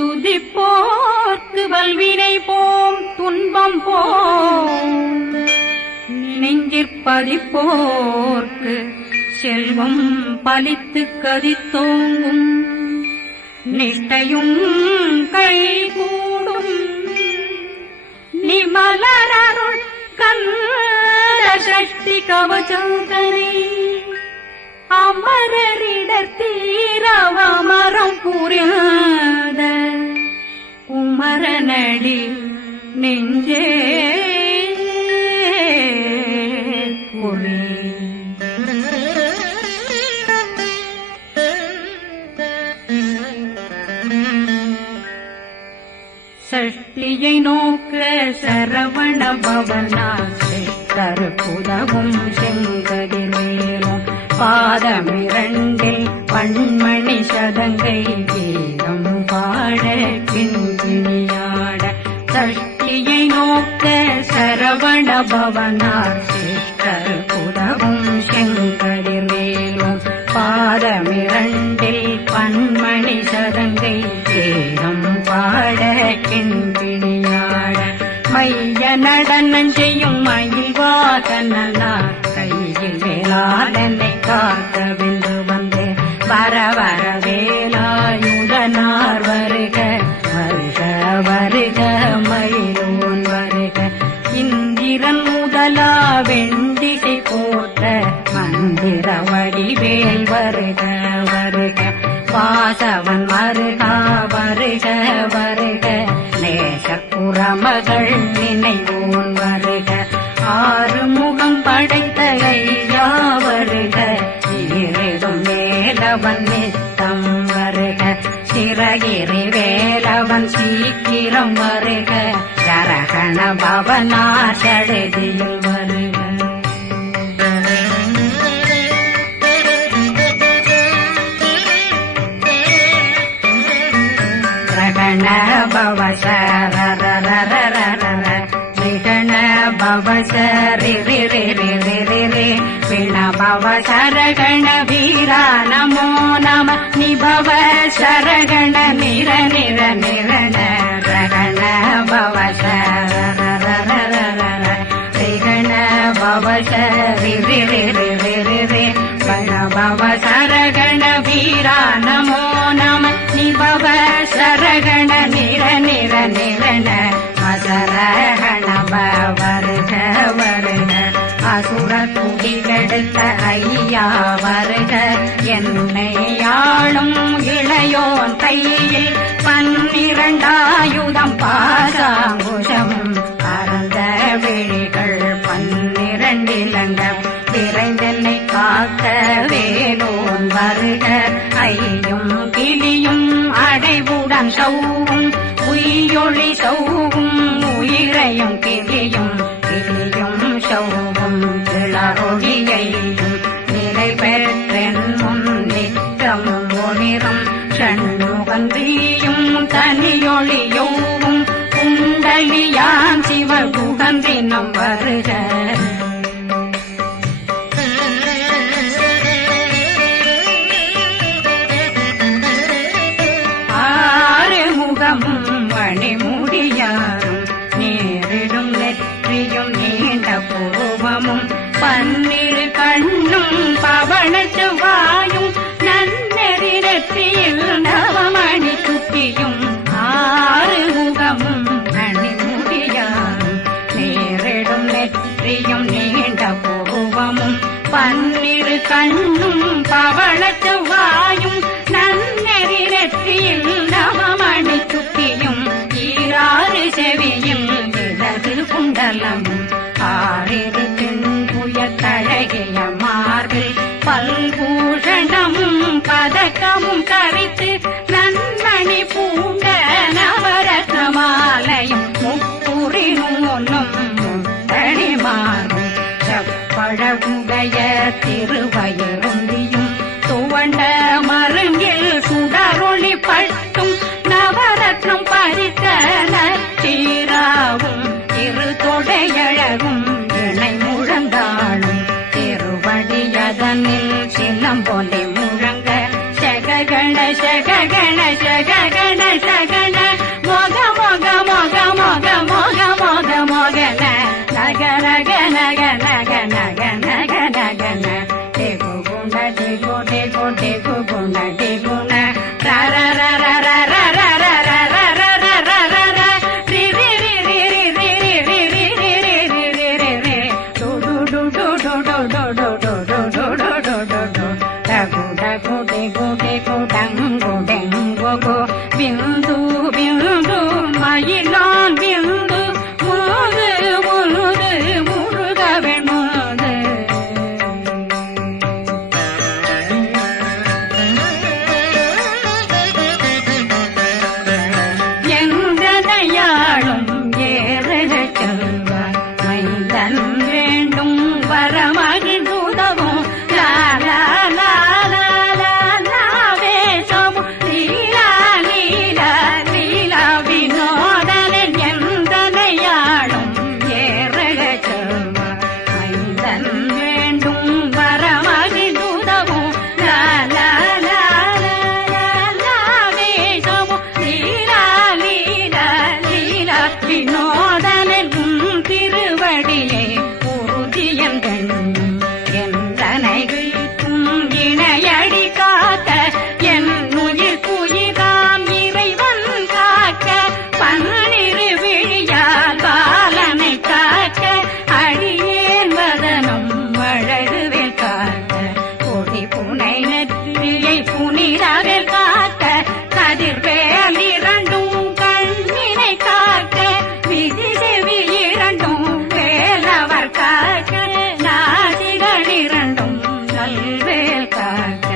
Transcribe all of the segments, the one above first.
துதிப்போர்க்கு வல்வினை போம் துன்பம் போம் நெஞ்சிற்பதிப்போர்க்கு செல்வம் பலித்து கதித்தோங்கும் நிஷ்டையும் கைகூடும் நிமலரருள் கந்த சக்தி கவசந்தனை அமரரிடர் தீரவமரம் புரியாத குமரனடி நெஞ்சே பொறி சஷ்டியை நோக்க சரவண பவனாசை கருப்புதவும் செங்கதிரேனும் பாதமிரண்டில் பண்மணி சதங்கை கீதம் பாட கிண்கிணியாட சஷ்டியை நோக்க சரவண பவனாசை கருப்புதவும் செங்கதிரேனும் பாதமிரண்டில் பண்மணி சதங்கை கீதம் பாட கிண்கிணியாட மைய நடனம் செய்யும் மயில்வாகனார் கையில் வேளாளனை காக்க வென்று வந்து வர வர வேலாயுதனார் வருக வருக வருக மயிலோன் வருக இந்திரன் முதலா வெண்டிசை போற்ற மந்திர வடிவேல் வருக வருக வாசவன் வருகா வருக வருக நேசப்புறமகள் நினைவோன் வருக ஆறு முகம் படைத்த ஐயா வருக ஈரிடும் வேலவன் நித்தம் வருக சிறகிரி வேலவன் சீக்கிரம் வருக ஜரகண பவனார் சடுதியில் வருக ரகண பவசரரரரரர ரிகண பவசரி பிண பவசரகண வீரா நமோ நம நிபவ சரகண நிர நிர நிரண ரகண பவசரரரரர ரிகண பவசரி பிண பவசரகண வீரா நமோ நம நிபவ சரகண நிர நிர நிரண அசரகண வருக வருக அசுர குடிகெடுத்த ஐயா வருக என்னை ஆளும் இளையோன் கையில் 12 பாசாங்குஷம் பரந்த விழிகள் 12 இலங்கம் விரைந்தென்னை காக்க வேலோன் வருக ஐயும் கிளியும் அடைவுடன் சௌவும் உயிரொளி சௌவும் உயிரையும் கிளியும் கிளியும் சௌவும் கிளரொளியையும் நிலை பெற்றென் முன் நிற்றமும் ஒளிரும் ஷண்முகன் வீயும் தனியொளியோவும் குண்டலியான் சிவகுகந்தினம் வருக மணிமுடியாரும் நேரிடும் நெற்றியும் நீண்ட பூவமும் 12 கண்ணும் பவனத்து வாயும் நன்னெறி நெற்றியில் நவமணி சுட்டியும் 6 முகமும் மணிமுடியாரும் நேரிடும் நெற்றியும் நீண்ட பூவமும் 12 கண்ணும் பவனத்து வாயும் நன்னெறி நெற்றியில் நவமணி சுட்டியும் 6 செவியும் இடது குண்டலம் 6 தென்புய தழகிய மார்பில் பல்பூஷணமும் பதக்கமும் கரித்து நன்மணி பூண்ட நவரத்ன மாலையும் முப்புரி நூலும் முத்தணிமாறும் செப்பழகுடைய திருவயருந்தியும் துவண்ட மருங்கில் சுடரொளி பட்டும் நவரத்னம் பறித்த நச்சீராவும் திருத்தொடையழகும் இணை முழந்தாளும் திருவடியதனில் சிலம்பொலி முழங்க சககண சககண சககண சகண டிகு டிகு டிகு குண டிகுண ர ர ர ர ர ர ர ர ர ர ர ர ர ர ரி ரி ரி ரி ரி ரி ரி ரி ரி ரி ரி ரி ரி ரி டு டு டு டு டு டு டு டு டு டு டு டு டு டு டகு டகு டிகு டிகு டங்கு டெங்கு கு பிந்து பிந்து மயிலான் பிந்து முழுது முழுது முழுகவே முழுது எந்தனையாளும் ஏறச் செல்வார் மைந்தன் வேண்டும் வரமகிழ்ந்துதவும் லா லா லா லா லா லா வேஷமும் லீலா லீலா லீலா வினோதனன் எந்தனையாளும் ஏறச் செல்வார் மைந்தன் வேண்டும் வரமகிழ்ந்துதவும் லா லா லா லா லா லா வேஷமும் லீலா லீலா லீலா வினோதனன் உன் திருவடியை உறுதியன் என்றனைகளுக்கும் இணையடி காக்க என் உயிர் குயிராம் இறைவன் காக்க பன்னிரு விழியால் பாலனை காக்க அடியேன் வதனம் வழகுவேல் காக்க கொடி புனை நெற்றியை புனிதவேல் காக்க கதிர்வேல் இரண்டும் கண்ணினை காக்க விதி செவி இரண்டும் வேலவர் காக்க நாசிகள் இரண்டும் நல்வேல் காக்க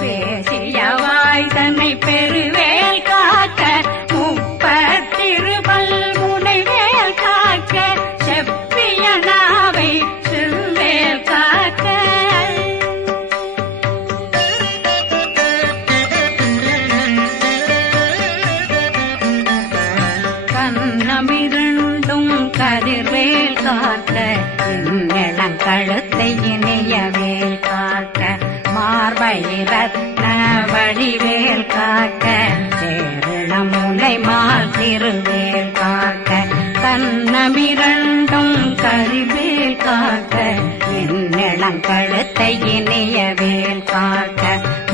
பேசியவாய் தன்னை பெருவேல் காக்க முப்பத்திருபல் முனைவேல் காக்க செப்பிய நாவை செவ்வேல் காக்க கண்ணமிரண்டும் கதிர்வேல் காக்க இளங்கழுத்தை இணையவேல் காக்க மார்பை ரத்ன வடிவேல் காக்க சேரணமுலை மால் திருவேல் காக்க கண்ணமிரண்டும் கதிர்வேல் காக்க இளங்கழுத்தை இணையவேல் காக்க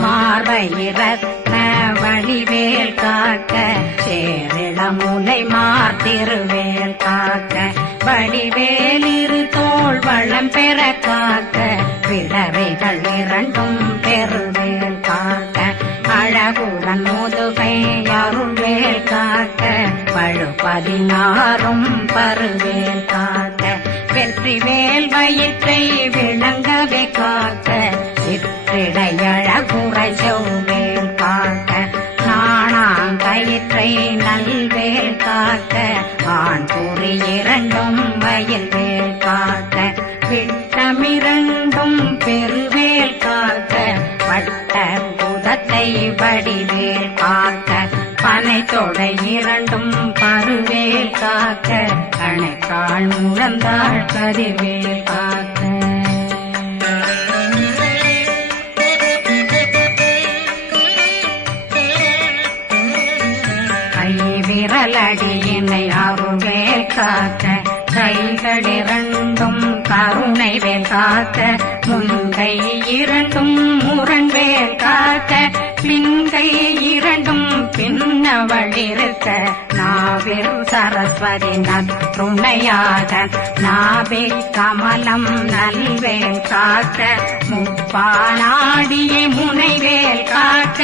மார்பை ரத்ன வடிவேல் காக்க சேரணமுலை மார் திருவேல் காக்க வடிவேல் இரு தோள் வளம் பெற காக்க பிறவைகள் இரண்டும் பெருவேல் காக்க அழகுடன் முதுகை அருள்வேல் காக்க பழு 16 பருவேல் காக்க வெற்றிவேல் வயிற்றை விளங்கவே காக்க சிற்றிடையழகுரை செவ்வேல் காக்க நாணாங்கயிற்றை நல்வேல் காக்க ஆண் குறி இரண்டும் வயல்வேல் காக்க விட்டமிரண்டும் பெருவேல் காக்க வட்ட புதத்தை வடிவேல் காக்க பனை தொடை இரண்டும் பருவேல் காக்க கணைக்கால் முழந்தாள் கதிர்வேல் காக்க விரலடியினை அருள்வேல் காக்க கைகள் இரண்டும் கருணை வேல் காக்க முன்கை இரண்டும் முரண்வேல் காக்க பின்கை இரண்டும் பின்னவளிருக்க நாவில் சரஸ்வதி நற்றுணையாக நாவே கமலம் நல்வேல் காக்க முப்பானாடியை முனைவேல் காக்க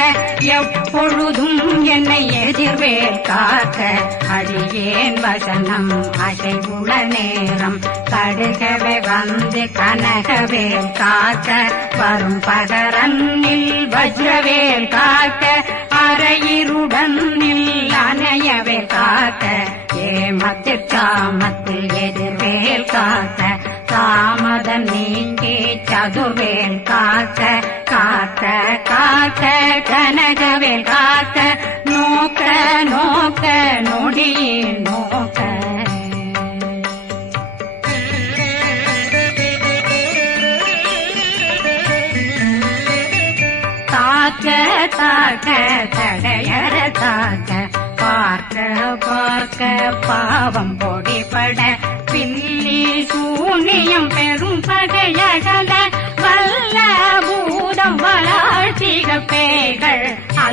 எப்பொழுதும் என்னை எதிர்வேல் காக்க அடியேன் வசனம் அசைவுள நேரம் கடுகவே வந்து கனகவேல் காக்க வரும் பகரன்னில் வஜ்ரவேல் காக்க அரையிருடன் அணையவே காக்க ஏமத்தில் காமத்தில் எதிர்வேல் காக்க தாமதம் நீங்கி சதுர்வேல் காக்க காக்க காக்க கனகவேல் காக்க நோக்க நோக்க நொடியே நோக்க தாக்க தாக்க தடையற தாக்க பார்க்க பார்க்க பாவம் பொடிபட பில்லி சூனியம் பெரும் பகையகல வல்ல பூதம்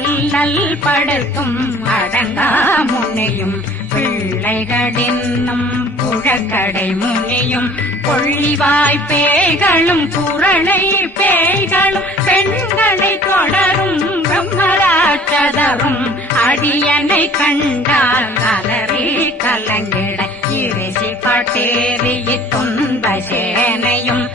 அல்லல் படுத்தும் அடங்கா முனையும் பிள்ளைகளின்னும் புழக்கடை முனியும் கொள்ளிவாய் பேய்களும் குரளை பேய்களும் பெண்களை தொடரும் பிரம்மராட்சதரும் அடியனை கண்டால் அலறி கலங்கிட இரிசி பட்டேறிய துன்ப சேனையும்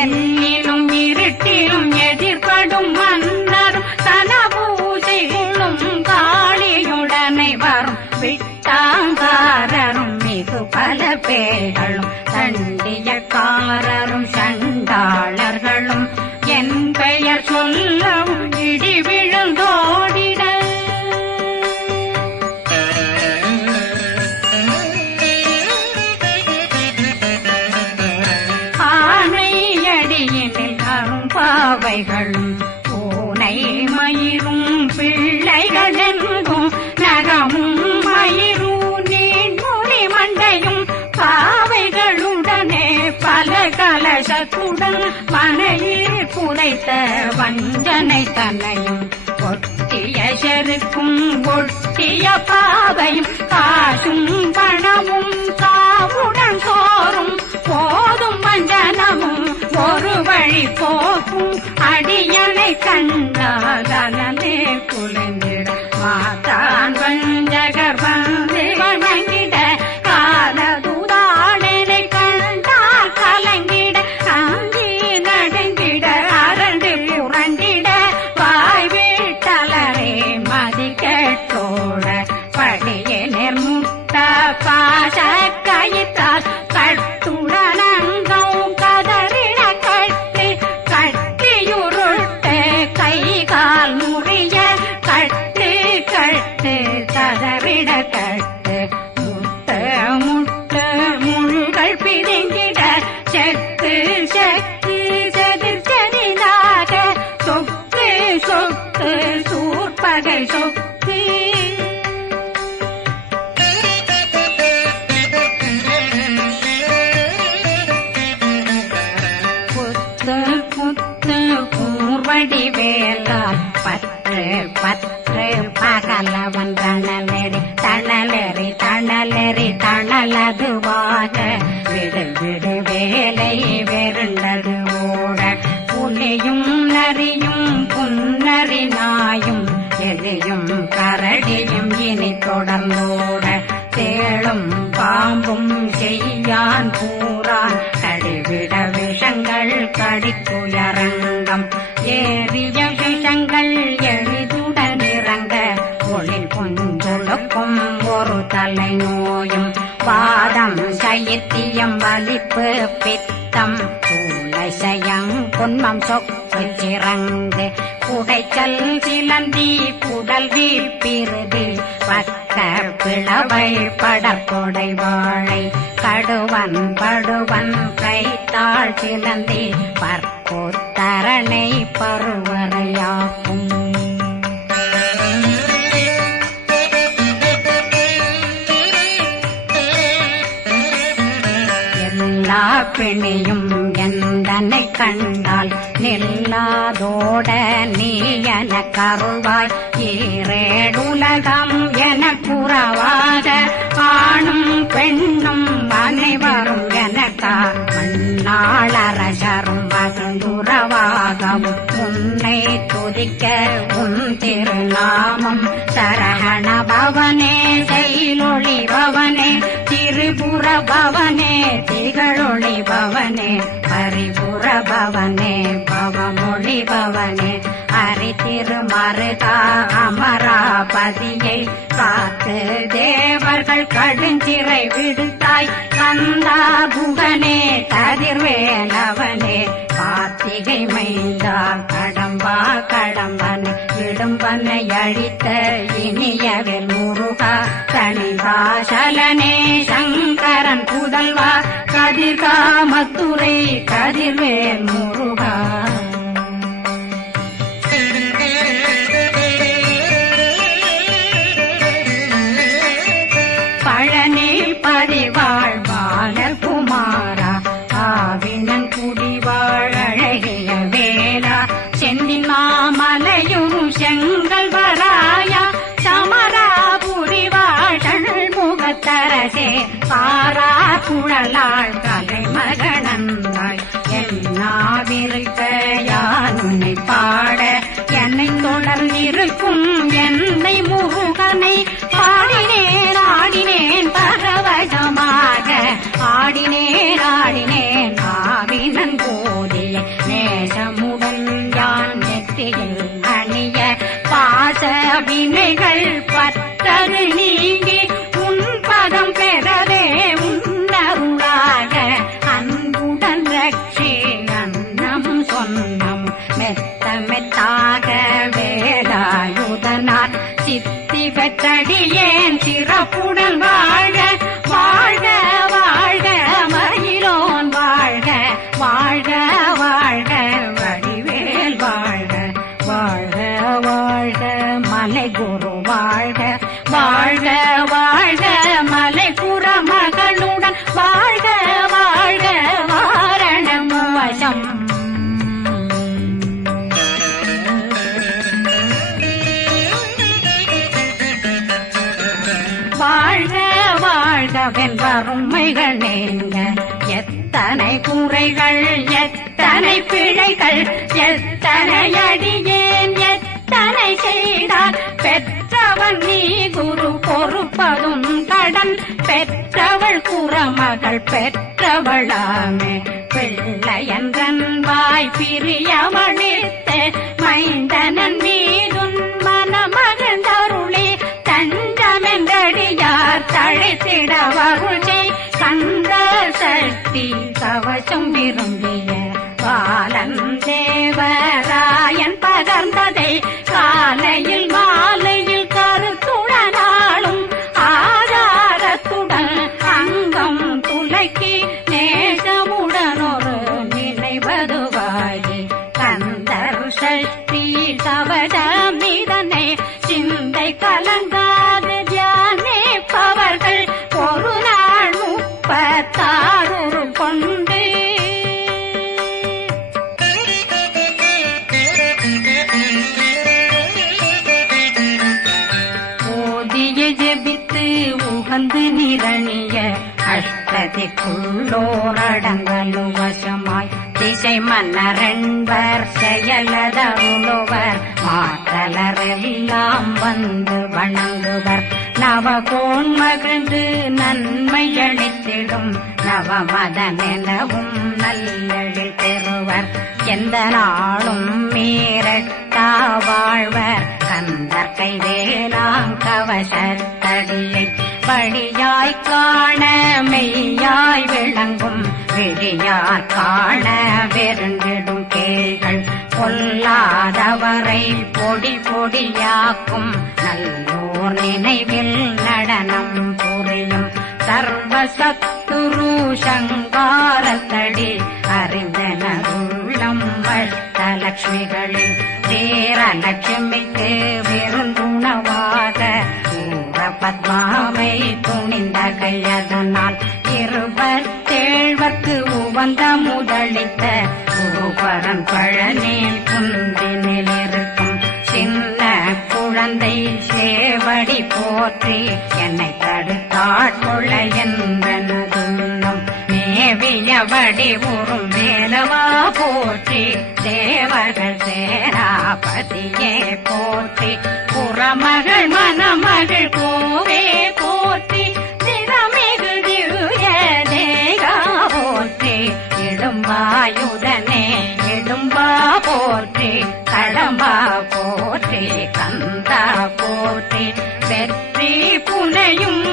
என்னிலும் இருட்டிலும் எதிர்படும் மன்னரும் தனபூசைகளும் காளியுடனை வரும் விட்டாங்காரரும் மிகு பல பேர்களும் தண்டியக்காரரும் சண்டாளர்களும் என் பெயர் சொல்லவும் இடி விழுந்தோடிட ஆனையடியினில் அரும்பாவைகளும் பூனை மயிரும் பிள்ளைகளெங்கும் நகமும் மயிரும் நீண்முடி மண்டையும் பாவைகளுடனே பல கலசத்துடன் மனையில் புதைத்த வஞ்சனை தன்னையும் ஒட்டிய செருக்கும் ஒட்டிய பாவையும் காசும் பணமும் காவுடன் சோறும் போதும் வஞ்சனமும் ஒரு வழி போக்கும் அடியனை கண்டாதனே குளிர்ந்திட மாத்தான் வஞ்சகர் வந்து வணங்கிட காலதுதாடனை கண்டால் கலங்கிட அங்கி நடுங்கிட அரண்டு புரண்டிட வாய் வீட்டலரே மதி கேட்டோட படியே நிர்முட்ட பாச கயிற்றால் கட்டுடனங்கும் கதறிட கட்டு கட்டியுருட்டு கை கால் முறிய கட்டு கட்டு கதறிட கட்டு முட்டு முட்டு முள்கள் பிரிங்கிட செக்கு செக்கு செதிர் செதிலாக சொக்கு சொக்கு சூர்பகை சொக்கு புத்து புத்து கூர்வடி வேலால் பற்று பற்று பகலவன் தணலெறி தணலெறி தணலெறி தணலதுவாக விடு விடு வேலை வெருண்டது ஓட புலியும் நரியும் புன்னரி நாயும் எலியும் கரடியும் இனி தொடர்ந்தோட தேளும் பாம்பும் செய்யான் பூரான் கடிவிட விஷங்கள் கடிக்குயரங்கம் ஏறிய விஷங்கள் எளிதுடன் இறங்க ஒளில் புஞ்சுழுக்கும் ஒரு தலை நோயும் பாதம் சைத்தியம் வலிப்பு பித்தம் சூளைசயம் புன்மம் சொக்கு சிறங்கு குடைச்சல் சிலந்தி குடல் வீப்பிருதி பக்க பிளவை படற்கொடை வாழை கடுவன் படுவன் கைத்தாள் சிலந்தி பற்போத்தரணை பருவரையாக்கும் எல்லா பிணியும் எந்தனை கண்டால் நில்லாதோட நீ என கருள்வாய் ஈரேடுலகம் என குறவாக ஆணும் பெண்ணும் அனைவரும் எனக்கா மண்ணாளரசரும் மகந்துறவாகவும் உன்னை துதிக்க உன் திருநாமம் சரகண பவனே செயலொளி பவனே திரிபுர பவனே திகழொளி பவனே பரிபுர பவனே பவமொழி பவனே ஹரி திருமருகா அமராபதியை காத்து தேவர்கள் கடுஞ்சிறை விடுத்தாய் கந்தா குகனே கதிர்வேலவனே கார்த்திகை மைந்தா கடம்பா கடம்பன் இடும்பனை அழித்த இனியவில் முருகா தனிபாசலனே சங்கரன் புதல்வா கதிர்காமத்துறை கதிர்வேல் முருகா பழனி பதிவாழ் பாலர் குமாரா ஆவினன் குடிவாழ் அழகிய வேலா செந்தில் மாமலையும் செங்கல் வரா அரசே காரா குழலாள் கலைமகனந்தாய் என்னாவிருக்க யான் உன்னை பாட என்னை தொடர்ந்திருக்கும் என்னை முருகனை பாடினேன் ஆடினேன் பரவசமாக ஆடினேன் ஆவினன் போதிய நேசமுடன் யான் நெற்றியில் அணிய பாச வினைகள் பற்றரு நீங்கி உன் பதம் பெறவே உன்னருளாக அன்புடன் ரட்சி அன்னம் சொன்னம் மெத்த மெத்தாக வேலாயுதனார் சித்தி பெற்றடியேன் சிறப்புடன் வாழ்க வாழ்க வாழ்க மயிலோன் வாழ்க வாழ்க வாழ்க வடிவேல் வாழ்க வாழ்க வாழ்க மலை குரு வாழ்க வாழ்க வாழ்க மலை குறமகனுடன் வாழ்க வாழ்க வாரணம் வசம் வாழ்க வாழ்க வெண்பருமைகள் நீங்க எத்தனை குறைகள் எத்தனை பிழைகள் எத்தனை அடியேன் எத்தனை செய்தால் பெற்றவன் நீ குரு பொறுப்பதும் கடன் பெற்றவள் குறமகள் பெற்றவளாமே பிள்ளையன்றன் வாய் பிரியமணித்த மைந்தனன் மீதுன் மனமகந்தருளி தஞ்சமென்றடியார் தழைத்திட வருளை கந்த சக்தி கவசம் விரும்பிய பாலன் தேவராயன் பகர்ந்ததை காலையில் மாலையில் கருத்துடனாலும் ஆதாரத்துடன் அங்கம் துலக்கி நேசமுடனொரு நினைவதுவாகி கந்தர் சக்தி கவசமிதனை சிந்தை கலங்காது தியானிப்பவர்கள் ஒரு நாள் 36 கொண்டு ஓதிய ஜெபித்து உகந்து நிரணிய அஷ்டதிக்குள்ளோரடங்கலு வசமாய் திசை மன்னரன்பர் செயலதருளுவர் மாற்றலரெல்லாம் வந்து வணங்குவர் நவகோன் மகிழ்ந்து நன்மையளித்திடும் நவமதனெனவும் நல்லெழில் பெறுவர் எந்த நாளும் மீறட்டா வாழ்வர் கந்தர் கைவேலாம் கவசத்தடியை வழியாய் காண மெய்யாய் விளங்கும் விழியார் காண வெருண்டிடும் கேள்கள் பொல்லாதவரை பொடி பொடியாக்கும் நல்லோர் நினைவில் நடனம் புரியும் சர்வசத்துரு சங்காரத்தடி அறிந்தனருள்ளம் அஷ்டலட்சுமிகளில் சேரலட்சுமிக்கு விருந்துணவாக பத்மாவை துணிந்த கையதனால் 27 உவந்த முதலித்த குருபரன் பழனி குந்தினில் இருக்கும் சின்ன குழந்தை சேவடி போற்றி என்னை தடுத்தாட்கொள்ள என்பனதுன்னும் மேவியபடி உறும் வேலவா போற்றி தேவர்கள் சேராபதியே போற்றி புறமகள் மணமகள் கோவே போற்றி திறமிகு திவ்ய தேகா போற்றி இடும்பாயுதனே இடும்பா போற்றி கடம்பா போற்றி கந்தா போற்றி வெற்றி புனையும்